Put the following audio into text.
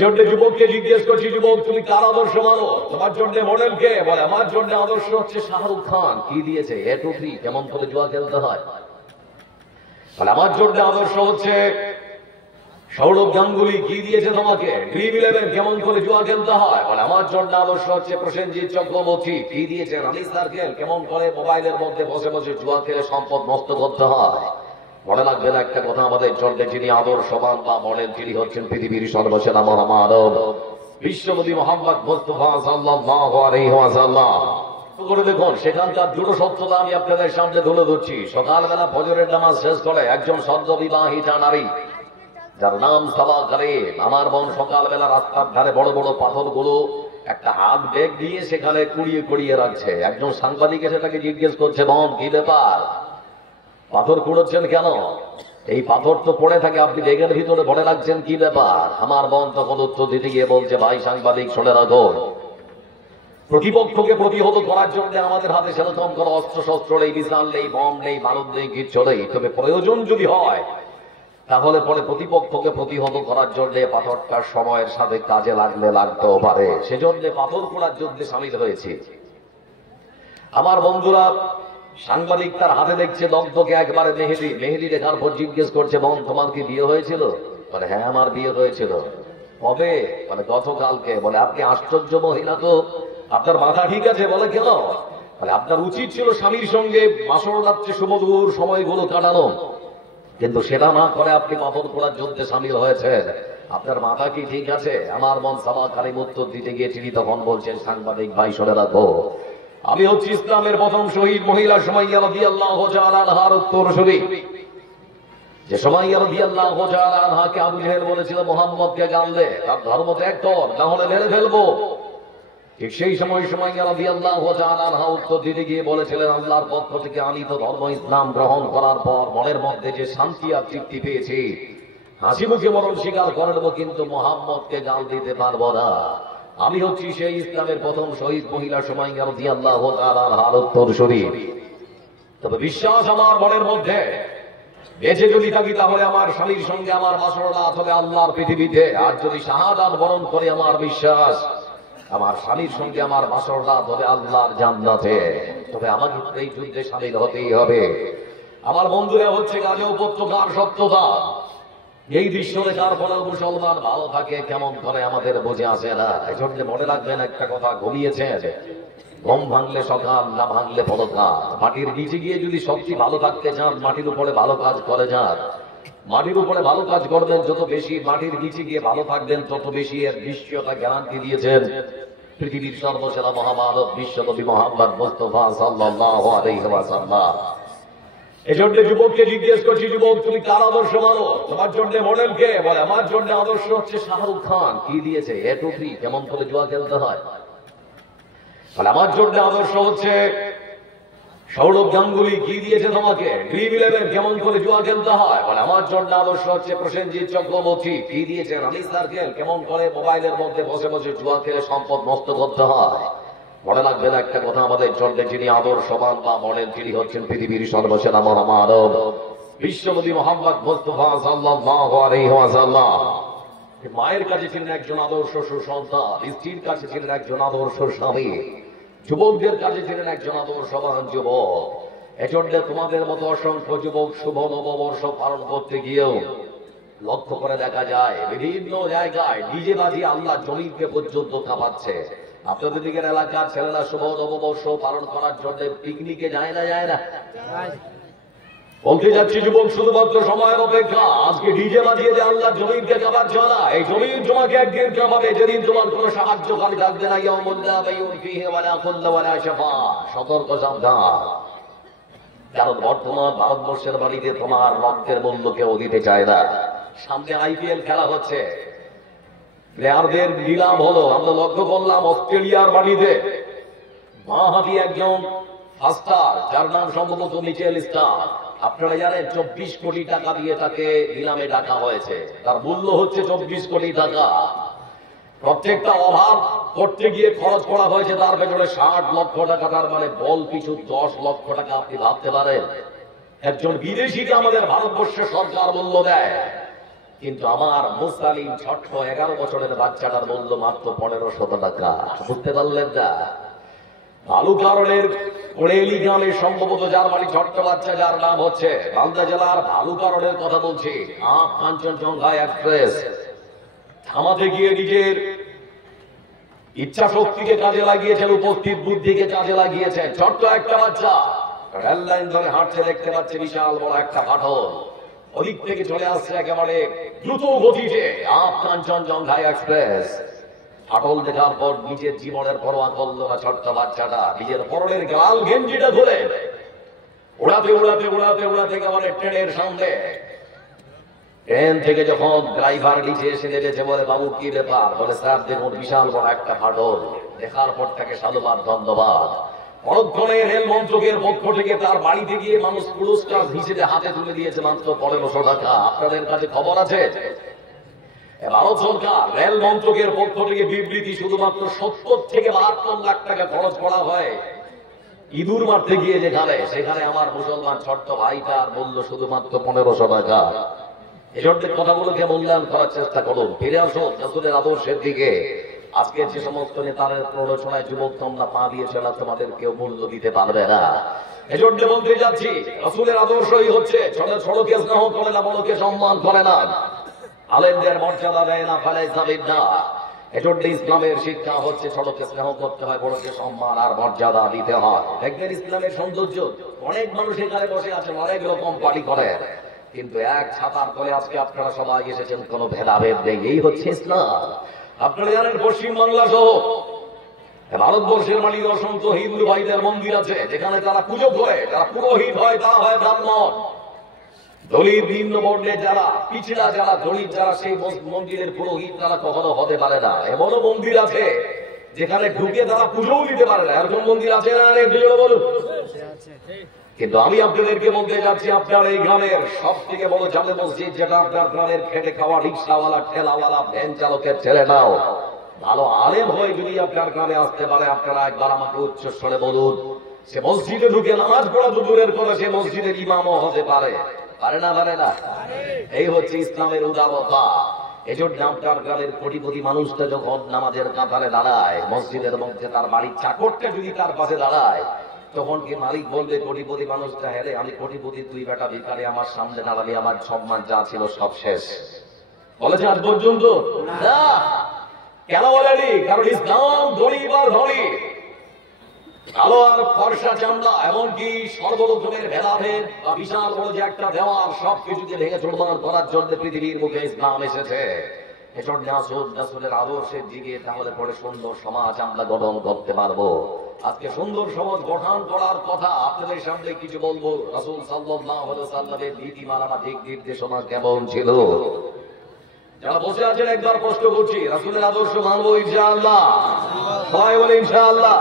জন্য যুবককে জিজ্ঞেস করছি, যুবক তুমি কার আদর্শ মানো? তোমার জন্য মডেল কে? বলে আমার জন্য আদর্শ হচ্ছে শাহরুখ খান। কি দিয়েছে? এ2 কেমন করে জুয়া খেলতে হয়। বলে আমার জন্য আদর্শ হচ্ছে সৌরভ গাঙ্গুলি। কি দিয়েছে তোমাকে? ড্রিম11 কেমন করে জুয়া খেলতে হয়। বলে আমার জন্য আদর্শ হচ্ছে প্রসেনজিৎ চক্রবর্তী। কি দিয়েছে? রানী সার্কেল কেমন করে মোবাইলের মধ্যে বসে বসে জুয়া খেলে সম্পদ নষ্ট করতে হয়। মনে রাখবেন একটা কথা, আমাদের জন্য যিনি আদর্শবান বা মডেল তিনি হচ্ছেন পৃথিবীর সর্বসেরা মহামানব বিশ্বনবী মুহাম্মদ মুস্তাফা সাল্লাল্লাহু আলাইহি ওয়াসাল্লাম। করে দেখুন সেখানকার দৃঢ় সত্যতা আমি আপনাদের সামনে তুলে ধরছি। সকালবেলা ফজরের নামাজ শেষ করে একজন সদ্য বিবাহিতা নারী যার নাম সাবা কারিম, আমার বোন সকালবেলা রাস্তার ধারে বড় বড় পাথরগুলো একটা হাত ব্যাগ দিয়ে সেখানে কুড়িয়ে কুড়িয়ে রাখছে। একজন সাংবাদিক এসে তাকে জিজ্ঞেস করছে, বোন কি ব্যাপার, পাথর কুড়োচ্ছেন কেন? এই পাথর তো পড়ে থাকে, আপনি ব্যাগের ভিতরে ভরে রাখছেন, কি ব্যাপার? আমার বোন তখন উত্তর দিতে গিয়ে বলছে, ভাই সাংবাদিক শুনে রাখো, প্রতিপক্ষকে প্রতিহত করার জন্য আমাদের হাতে সেরকম কোনো অস্ত্র শস্ত্র নেই, বিশাল নেই, বম নেই, বারুদ নেই, কিচ্ছু নেই। তবে প্রয়োজন যদি হয় তাহলে পরে প্রতিপক্ষকে প্রতিহত করার জন্য পাথরটার সময়ের সাথে কাজে লাগলে লাগতেও পারে। সেজন্য পাথর কুড়ার যুদ্ধে সামিল হয়েছে। আমার বন্ধুরা, সাংবাদিক তার হাতে দেখছে দগ্ধকে একবারে মেহেদি। মেহেদি দেখার পর জিজ্ঞেস করছে, বোন তোমার কি বিয়ে হয়েছিল? বলে হ্যাঁ আমার বিয়ে হয়েছিল। কবে? বলে গতকালকে। বলে আপনি আশ্চর্য মহিলা তো, আপনার মাথা ঠিক আছে? বলে কেন? বলে আপনার উচিত ছিল স্বামীর সঙ্গে বাসর রাত্রে সুমধুর সময়গুলো কাটানো, কিন্তু সেটা না করে আপনি পাথর পোড়ার যুদ্ধে সামিল হয়েছেন। আপনার মাথা কি ঠিক আছে? আমার মন সাবা কারিম উত্তর দিতে গিয়ে তিনি তখন বলছেন, সাংবাদিক ভাই শুনে রাখো, আমি হচ্ছি ইসলামের প্রথম শহীদ মহিলা সুমাইয়া রাদিয়াল্লাহু তাআলা আনহার উত্তরসূরি। যে সুমাইয়া রাদিয়াল্লাহু তাআলা আনহাকে আবু জেহেল বলেছিল, মুহাম্মদকে গাললে তার ধর্ম ত্যাগ কর, না হলে মেরে ফেলবো। ঠিক সেই সময় সুমাইয়া রাদিয়াল্লাহু তাআলা আনহা উত্তর দিতে গিয়ে বলেছিলেন, আল্লাহর পক্ষ থেকে আমি তো ধর্ম ইসলাম গ্রহণ করার পর মনের মধ্যে যে শান্তি আর তৃপ্তি পেয়েছি, হাসি মুখে মরণ স্বীকার করে নেবো, কিন্তু মুহাম্মদকে গাল দিতে পারবো না। আমি হচ্ছি সেই ইসলামের প্রথম শহীদ মহিলা সুমাইয়া রাদিয়াল্লাহু তাআলা আনহার উত্তরসূরি। তবে বিশ্বাস আমার মনের মধ্যে, বেঁচে যদি থাকি তাহলে আমার স্বামীর সঙ্গে আমার বাসরাত হবে আল্লাহর পৃথিবীতে, আর যদি শাহাদাত বরণ করে আমার বিশ্বাস আমার স্বামীর সঙ্গে আমার বাসরাত হবে আল্লাহর জান্নাতে। তবে আমাকে এই যুদ্ধে শামিল হতেই হবে। আমার বন্ধুরা, হচ্ছে গাজী উপত্যকার সত্যতা। এই দৃশ্য দেখার ফলে মুসলমান ভালো থাকে কেমন করে আমাদের বোঝে আসে না। এই জন্য মনে রাখবেন একটা কথা, ঘুমিয়েছেন, ঘুম ভাঙলে সকাল, না ভাঙলে পরকাল। মাটির নিচে গিয়ে যদি সবচেয়ে ভালো থাকতে চান, মাটির উপরে ভালো কাজ করে যান। মাটির উপরে ভালো কাজ করবেন যত বেশি, মাটির নিচে গিয়ে ভালো থাকবেন তত বেশি। এর নিশ্চয়তা গ্যারান্টি দিয়েছেন পৃথিবীর সর্বসেরা মহামানব বিশ্বনবী মুহাম্মদ মুস্তাফা সাল্লাল্লাহু আলাইহি ওয়াসাল্লাম। এজন্য যুবককে জিজ্ঞেস করছি, যুবক তুমি কার আদর্শ মানো? তোমার জন্য মডেল কে? বলে আমার জন্য আদর্শ হচ্ছে শাহরুখ খান। কি দিয়েছে? এ2 কেমন করে জুয়া খেলতে হয়। বলে আমার জন্য আদর্শ হচ্ছে সৌরভ গাঙ্গুলি। কি দিয়েছে তোমাকে? ড্রিম11 কেমন করে জুয়া খেলতে হয়। বলে আমার জন্য আদর্শ হচ্ছে প্রসেনজিৎ চক্রবর্তী। কি দিয়েছে? রানী সার্কেল কেমন করে মোবাইলের মধ্যে বসে বসে জুয়া খেলে সম্পদ নষ্ট করতে হয়। মনে রাখবেন একটা কথা, আমাদের জন্য যিনি আদর্শবান বা মডেল তিনি হচ্ছেন পৃথিবীর সর্বসেরা মহামানব বিশ্বনবী মুহাম্মদ মুস্তাফা সাল্লাল্লাহু আলাইহি ওয়াসাল্লাম। মায়ের কাছে ছিলেন একজন আদর্শ সুসন্তান, স্ত্রীর কাছে ছিলেন একজন আদর্শ স্বামী, যুবকদের কাছে ছিলেন একজন আদর্শবান যুবক। এজন্য তোমাদের মতো অসংখ্য যুবক শুভ নববর্ষ পালন করতে গিয়েও লক্ষ্য করে দেখা যায় বিভিন্ন জায়গায় ডিজে বাজিয়ে আল্লাহ জমিনকে পর্যন্ত কাঁপাচ্ছে। আপনাদের দিকের এলাকার ছেলেরা শুভ নববর্ষ পালন করার জন্য পিকনিকে যায় না? যায় না? বলতে যাচ্ছি যুবক, শুধুমাত্র সময়ের অপেক্ষা। আজকে ডিজে বাজিয়ে যে আল্লাহ জমিনকে কাঁপাচ্ছে না, এই জমিন তোমাকে একদিন কাঁপাবে যেদিন তোমার কোনো সাহায্যকারী থাকবে না। সতর্ক সাবধান, কারণ বর্তমান ভারতবর্ষের বাড়িতে তোমার রক্তের মূল্য কেউ দিতে চায় না। সামনে IPL খেলা হচ্ছে, প্লেয়ারদের নিলাম হলো। আমরা লক্ষ্য করলাম অস্ট্রেলিয়ার বাড়িতে বাঁ হাতি একজন ফাস্টার, যার নাম সম্ভবত মিচেল স্টার্ক। আপনারা জানেন 24 কোটি টাকা দিয়ে তাকে নিলামে ডাকা হয়েছে। তার মূল্য হচ্ছে 24 কোটি টাকা। প্রত্যেকটা ওভার করতে গিয়ে খরচ করা হয়েছে তার পেছনে 60 লক্ষ টাকা। তার মানে বল পিছু 10 লক্ষ টাকা। আপনি ভাবতে পারেন একজন বিদেশিকে আমাদের ভারতবর্ষের সরকার মূল্য দেয়। কিন্তু আমার মুসলিম ছোট্ট 11 বছরের বাচ্চাটার মূল্য মাত্র 1500 টাকা। বুঝতে পারলেন না? ভালু কারণের কোড়েলি গ্রামে সম্ভবত যার বাড়ি ছোট্ট বাচ্চা, যার নাম হচ্ছে মালদা জেলার ভালু কারণের কথা বলছি, কাঞ্চনজঙ্ঘা এক্সপ্রেস থামাতে গিয়ে নিজের ইচ্ছা শক্তিকে কাজে লাগিয়েছেন, উপস্থিত বুদ্ধিকে কাজে লাগিয়েছেন। ছোট্ট একটা বাচ্চা রেল লাইন ধরে হাঁটছে, দেখতে পাচ্ছে বিশাল বড় একটা ফাটল, ওদিক থেকে চলে আসছে একেবারে দ্রুত গতিতে কাঞ্চনজঙ্ঘা এক্সপ্রেস। ফাটল দেখার পর নিজের জীবনের পরোয়া করল না ছোট্ট বাচ্চাটা, নিজের পরনের গাল গেঞ্জিটা ধরে উড়াতে উড়াতে উড়াতে উড়াতে একেবারে ট্রেনের সামনে। ট্রেন থেকে যখন ড্রাইভার নিচে এসে নেমেছে, বলে বাবু কি ব্যাপার? বলে স্যার দেখুন বিশাল বড় একটা ফাটল। দেখার পর তাকে সাধুবাদ ধন্যবাদ। পরক্ষণে রেল মন্ত্রকের পক্ষ থেকে তার বাড়িতে গিয়ে মানুষ পুরস্কার হিসেবে হাতে তুলে দিয়েছে মাত্র 1500 টাকা। আপনাদের কাছে খবর আছে? ভারত সরকার রেল মন্ত্রকের পক্ষ থেকে বিবৃতি, শুধুমাত্র 70 থেকে 72 লাখ টাকা খরচ করা হয় ইঁদুর মারতে গিয়ে যেখানে, সেখানে আমার মুসলমান ছোট্ট ভাইটার মূল্য শুধুমাত্র 1500 টাকা। এজন্য কথাগুলোকে মূল্যায়ন করার চেষ্টা করুন। ফিরে আসুন রাসূলের আদর্শের দিকে। আজকে যে সমস্ত নেতাদের প্ররোচনায় যুবক তোমরা পা দিয়েছে না, তোমাদের কেউ মূল্য দিতে পারবে না। এজন্য বলতে যাচ্ছি, রাসূলের আদর্শই হচ্ছে ছোটকে স্নেহ করে না, বড়কে সম্মান করে না, আলেমদের মর্যাদা দেয় না, ফালাই যাবেন না। এজন্য ইসলামের শিক্ষা হচ্ছে ছোটকে স্নেহ করতে হয়, বড়কে সম্মান আর মর্যাদা দিতে হয়। দেখবেন ইসলামের সৌন্দর্য, অনেক মানুষ এখানে বসে আছেন, অনেক রকম পার্টি করে, কিন্তু এক ছাতার তলে আজকে আপনারা সবাই এসেছেন, কোন ভেদাভেদ নেই। এই হচ্ছে ইসলাম। আপনারা জানেন পশ্চিমবাংলা সহ ভারতবর্ষের মাটিতে অসংখ্য হিন্দু ভাইদের মন্দির আছে, যেখানে তারা পুজো করে, যারা পুরোহিত হয় তারা হয় ব্রাহ্মণ। দলিত নিম্ন বর্ণের যারা, পিছড়া যারা, দলিত যারা, সেই মন্দিরের পুরোহিত তারা কখনো হতে পারে না। এমনও মন্দির আছে যেখানে ঢুকে তারা পুজোও দিতে পারে না। এরকম মন্দির আছে না? বলুন। কিন্তু আমি আপনাদেরকে বলতে যাচ্ছি, আপনার এই গ্রামের সব থেকে বড় জামে মসজিদ, যেটা আপনার গ্রামের খেটে খাওয়া রিক্সাওয়ালা, ঠেলাওয়ালা, ভ্যান চালকের ছেলে নাও, ভালো আলেম হয়ে যদি আপনার গ্রামে আসতে পারে, আপনারা একবার আমাকে উচ্চ স্বরে বলুন, সে মসজিদে ঢুকে নামাজ পড়া তো দূরের কথা, সে মসজিদের ইমামও হতে পারে। পারে না? পারে না? এই হচ্ছে ইসলামের উদারতা। এজন্য আপনার গ্রামের কোটিপতি মানুষটা যখন নামাজের কাতারে দাঁড়ায়, মসজিদের মধ্যে তার বাড়ির চাকরটা যদি তার পাশে দাঁড়ায়, তখন কি মালিক বলবে কোটিপতি মানুষটা, হ্যাঁ রে আমি কোটিপতি, তুই বেটা ভিখারি, আমার সামনে দাঁড়ালি, আমার সম্মান যা ছিল সব শেষ? বলেছে আজ পর্যন্ত না। কেন বলেনি? কারণ ইসলাম গরিব আর ধনী, কালো আর ফর্সা চামড়া, এমনকি সর্বরকমের ভেদাভেদ বা বিশাল বড় যে একটা দেওয়াল, সবকিছুকে ভেঙে চুরমার করার জন্য পৃথিবীর মুখে ইসলাম এসেছে। এজন্য আসুন রাসূলের আদর্শের দিকে, তাহলে পরে সুন্দর সমাজ আমরা গঠন করতে পারবো। আজকে সুন্দর সমাজ গঠন করার কথা আপনাদের সামনে কিছু বলবো। রাসূল সাল্লাল্লাহু আলাইহি ওয়াসাল্লামের নীতিমালা বা দিক নির্দেশনা কেমন ছিল? যারা বসে আছেন একবার প্রশ্ন করছি, রাসূলের আদর্শ মানবো ইনশাআল্লাহ? সবাই বলে ইনশাআল্লাহ।